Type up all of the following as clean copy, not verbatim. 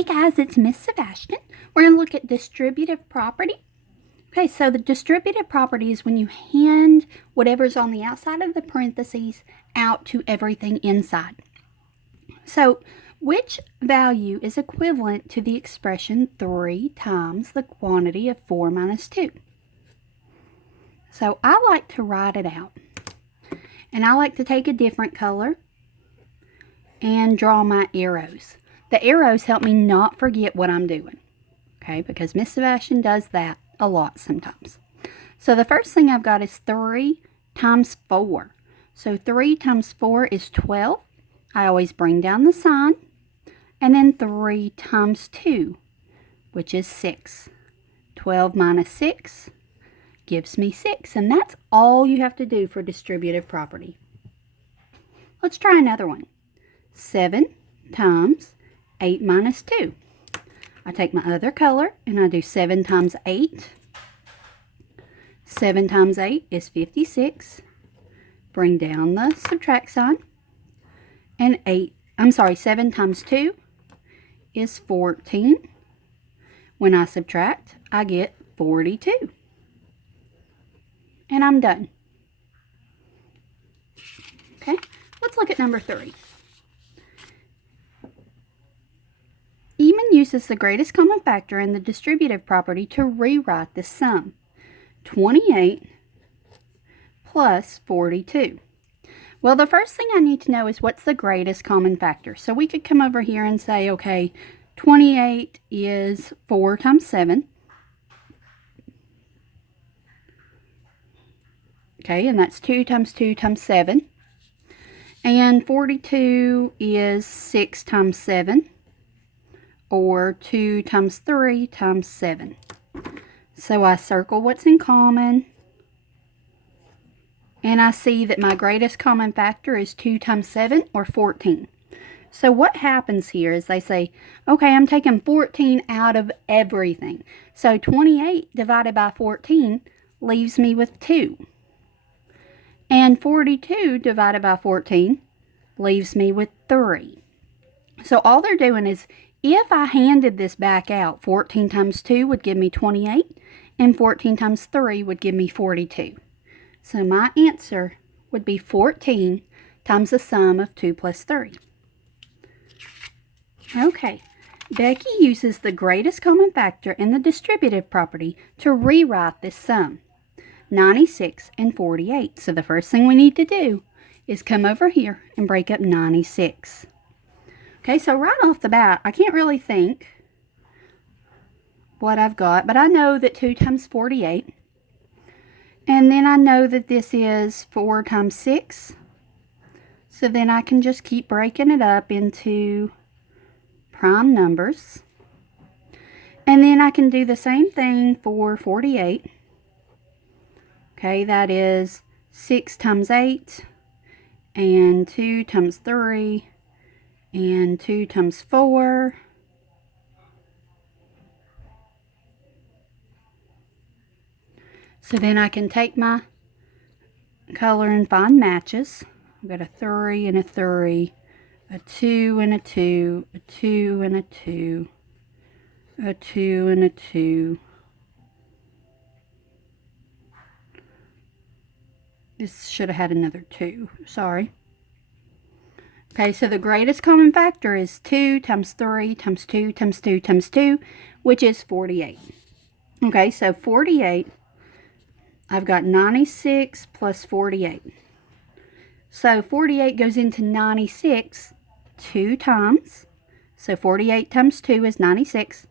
Hey guys, it's Miss Sebastian. We're going to look at distributive property. Okay, so the distributive property is when you hand whatever's on the outside of the parentheses out to everything inside. So, which value is equivalent to the expression 3 times the quantity of 4 minus 2? So, I like to write it out. And I like to take a different color and draw my arrows. The arrows help me not forget what I'm doing. Okay, because Miss Sebastian does that a lot sometimes. So the first thing I've got is 3 times 4. So 3 times 4 is 12. I always bring down the sign. And then 3 times 2, which is 6. 12 minus 6 gives me 6. And that's all you have to do for distributive property. Let's try another one. 7 times 8 minus 2. I take my other color and I do 7 times 8. 7 times 8 is 56. Bring down the subtract sign. And 7 times 2 is 14. When I subtract, I get 42. And I'm done. Okay, let's look at number 3. Uses the greatest common factor in the distributive property to rewrite the sum. 28 plus 42. Well, the first thing I need to know is what's the greatest common factor. So we could come over here and say, okay, 28 is 4 times 7. Okay, and that's 2 times 2 times 7. And 42 is 6 times 7. Or 2 times 3 times 7. So I circle what's in common. And I see that my greatest common factor is 2 times 7 or 14. So what happens here is they say, okay, I'm taking 14 out of everything. So 28 divided by 14 leaves me with 2. And 42 divided by 14 leaves me with 3. So all they're doing is, if I handed this back out, 14 times 2 would give me 28, and 14 times 3 would give me 42. So my answer would be 14 times the sum of 2 plus 3. Okay, Becky uses the greatest common factor in the distributive property to rewrite this sum, 96 and 48. So the first thing we need to do is come over here and break up 96. Okay, so right off the bat, I can't really think what I've got, but I know that 2 times 48. And then I know that this is 4 times 6. So then I can just keep breaking it up into prime numbers. And then I can do the same thing for 48. Okay, that is 6 times 8 and 2 times 3. And 2 times 4. So then I can take my color and find matches. I've got a 3 and a 3, a 2 and a 2, a 2 and a 2, a 2 and a 2. This should have had another 2. Sorry. Okay, so the greatest common factor is 2 times 3 times 2 times 2 times 2, which is 48. Okay, so 48, I've got 96 plus 48. So 48 goes into 96 2 times. So 48 times 2 is 96,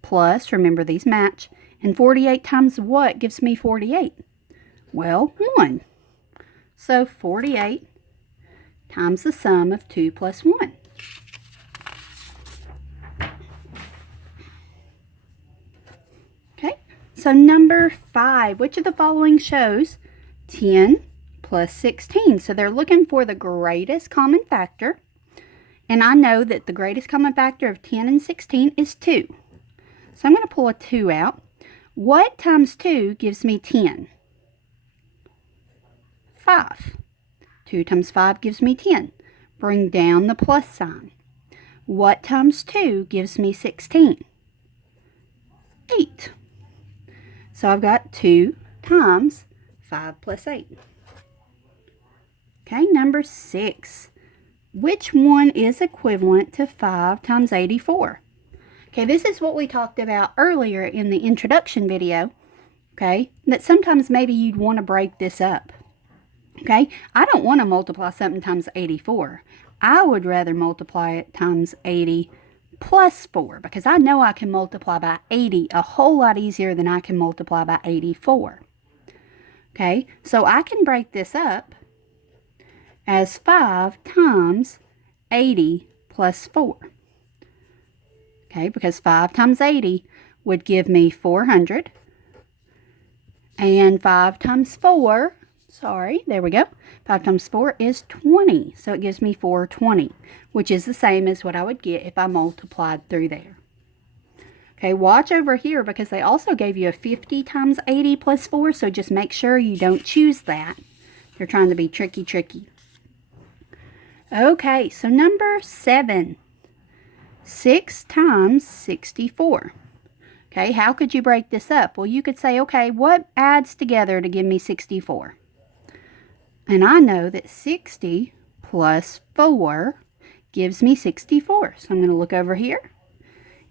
plus, remember these match, and 48 times what gives me 48? Well, 1. So 48 times the sum of 2 plus 1. Okay, so number 5, which of the following shows 10 plus 16? So they're looking for the greatest common factor, and I know that the greatest common factor of 10 and 16 is 2. So I'm going to pull a 2 out. What times 2 gives me 10? 5. 2 times 5 gives me 10. Bring down the plus sign. What times 2 gives me 16? 8. So I've got 2 times 5 plus 8. Okay, number 6. Which one is equivalent to 5 times 84? Okay, this is what we talked about earlier in the introduction video. Okay, that sometimes maybe you'd want to break this up. Okay, I don't want to multiply something times 84. I would rather multiply it times 80 plus 4, because I know I can multiply by 80 a whole lot easier than I can multiply by 84. Okay, so I can break this up as 5 times 80 plus 4. Okay, because 5 times 80 would give me 400. And 5 times 4, sorry, there we go. 5 times 4 is 20. So it gives me 420, which is the same as what I would get if I multiplied through there. Okay, watch over here because they also gave you a 50 times 80 plus 4, so just make sure you don't choose that. They're trying to be tricky. Okay, so number 7. 6 times 64. Okay, how could you break this up? Well, you could say, okay, what adds together to give me 64? And I know that 60 plus 4 gives me 64. So I'm going to look over here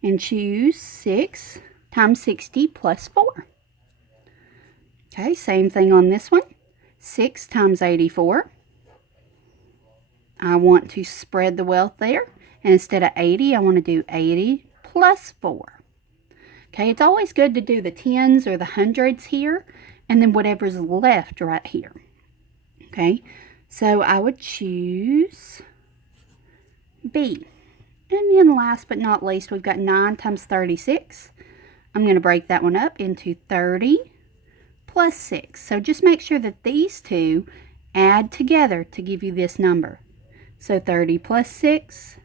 and choose 6 times 60 plus 4. Okay, same thing on this one. 6 times 84. I want to spread the wealth there. And instead of 80, I want to do 80 plus 4. Okay, it's always good to do the tens or the hundreds here, and then whatever's left right here. Okay, so I would choose B. And then last but not least, we've got 9 times 36. I'm going to break that one up into 30 plus 6. So just make sure that these two add together to give you this number. So 30 plus 6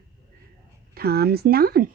times 9.